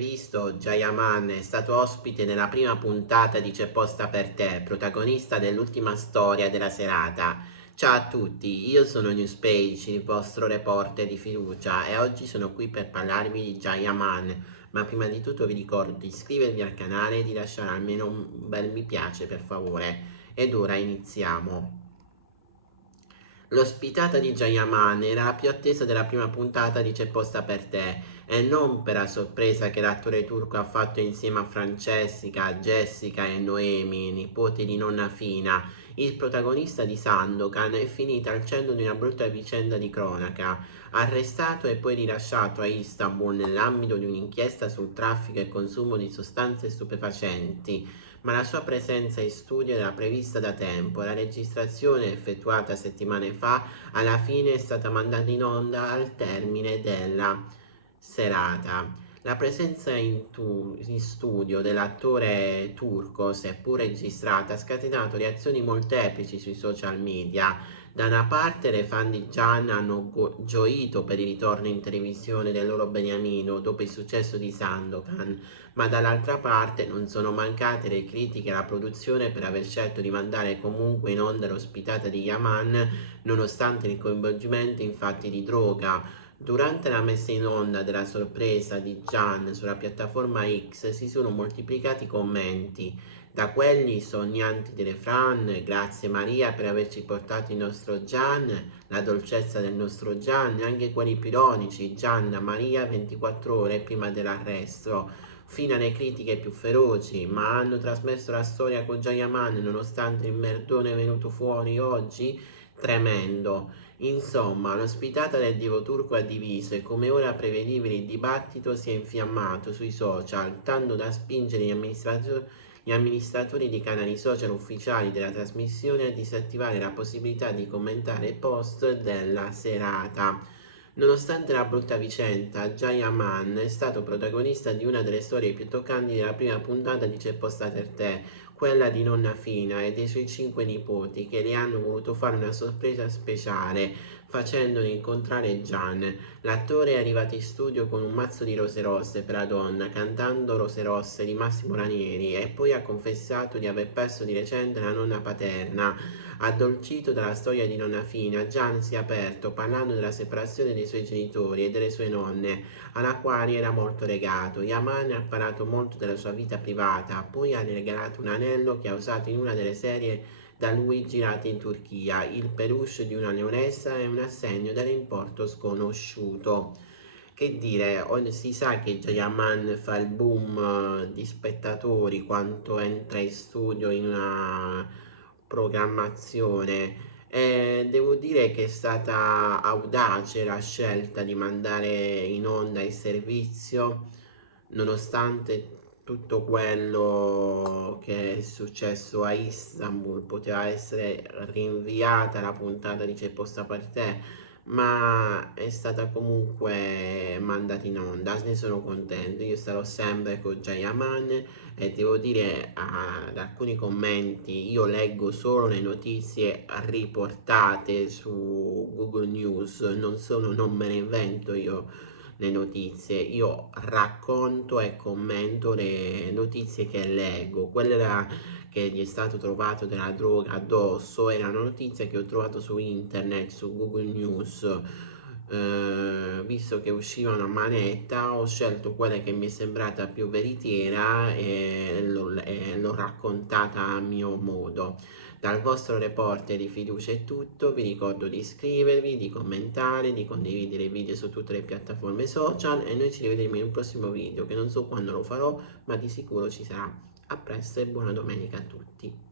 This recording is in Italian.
visto, Jayaman è stato ospite nella prima puntata di C'è posta per te, protagonista dell'ultima storia della serata. Ciao a tutti, io sono Newspage, il vostro reporter di fiducia, e oggi sono qui per parlarvi di Jayaman. Ma prima di tutto vi ricordo di iscrivervi al canale e di lasciare almeno un bel mi piace, per favore. Ed ora iniziamo. L'ospitata di Jayaman era la più attesa della prima puntata di C'è posta per te, e non per la sorpresa che l'attore turco ha fatto insieme a Francesca, Jessica e Noemi, nipoti di nonna Fina. Il protagonista di Sandokan è finito al centro di una brutta vicenda di cronaca, arrestato e poi rilasciato a Istanbul nell'ambito di un'inchiesta sul traffico e consumo di sostanze stupefacenti. Ma la sua presenza in studio era prevista da tempo. La registrazione, effettuata settimane fa, alla fine è stata mandata in onda al termine della serata. La presenza in studio dell'attore turco, seppur registrata, ha scatenato reazioni molteplici sui social media. Da una parte le fan di Gian hanno gioito per il ritorno in televisione del loro beniamino dopo il successo di Sandokan, ma dall'altra parte non sono mancate le critiche alla produzione per aver scelto di mandare comunque in onda l'ospitata di Yaman nonostante il coinvolgimento in fatti di droga. Durante la messa in onda della sorpresa di Gian sulla piattaforma X si sono moltiplicati commenti, da quelli sognanti delle Fran, grazie Maria per averci portato il nostro Gian, la dolcezza del nostro Gian, e anche quelli più ironici, Gianna Maria 24 ore prima dell'arresto, fino alle critiche più feroci, ma hanno trasmesso la storia con Jayaman nonostante il merdone venuto fuori oggi? Tremendo. Insomma, l'ospitata del divo turco ha diviso e come ora prevedibile il dibattito si è infiammato sui social, tanto da spingere gli amministratori di canali social ufficiali della trasmissione a disattivare la possibilità di commentare i post della serata. Nonostante la brutta vicenda, Jayaman è stato protagonista di una delle storie più toccanti della prima puntata di C'è posta per te, quella di nonna Fina e dei suoi 5 nipoti che le hanno voluto fare una sorpresa speciale facendoli incontrare Gian. L'attore è arrivato in studio con un mazzo di rose rosse per la donna, cantando Rose rosse di Massimo Ranieri, e poi ha confessato di aver perso di recente la nonna paterna. Addolcito dalla storia di nonna Fina, Gian si è aperto parlando della separazione dei suoi genitori e delle sue nonne, alla quale era molto legato. Yaman ha parlato molto della sua vita privata, poi ha regalato un anello che ha usato in una delle serie da lui girate in Turchia, il peluche di una leonessa e un assegno dall'importo sconosciuto. Che dire, si sa che Jayaman fa il boom di spettatori quando entra in studio in una programmazione, e devo dire che è stata audace la scelta di mandare in onda il servizio nonostante tutto quello che è successo a Istanbul. Poteva essere rinviata la puntata di C'è posta per te, ma è stata comunque mandata in onda. Ne sono contento, io sarò sempre con Jayaman. E devo dire, ad alcuni commenti, io leggo solo le notizie riportate su Google News, non me ne invento io le notizie, io racconto e commento le notizie che leggo. Quella che gli è stato trovato della droga addosso era una notizia che ho trovato su internet, su Google News. Visto che usciva una manetta, ho scelto quella che mi è sembrata più veritiera e l'ho raccontata a mio modo. Dal vostro reporter di fiducia è tutto, vi ricordo di iscrivervi, di commentare, di condividere il video su tutte le piattaforme social, e noi ci rivedremo in un prossimo video che non so quando lo farò, ma di sicuro ci sarà. A presto e buona domenica a tutti.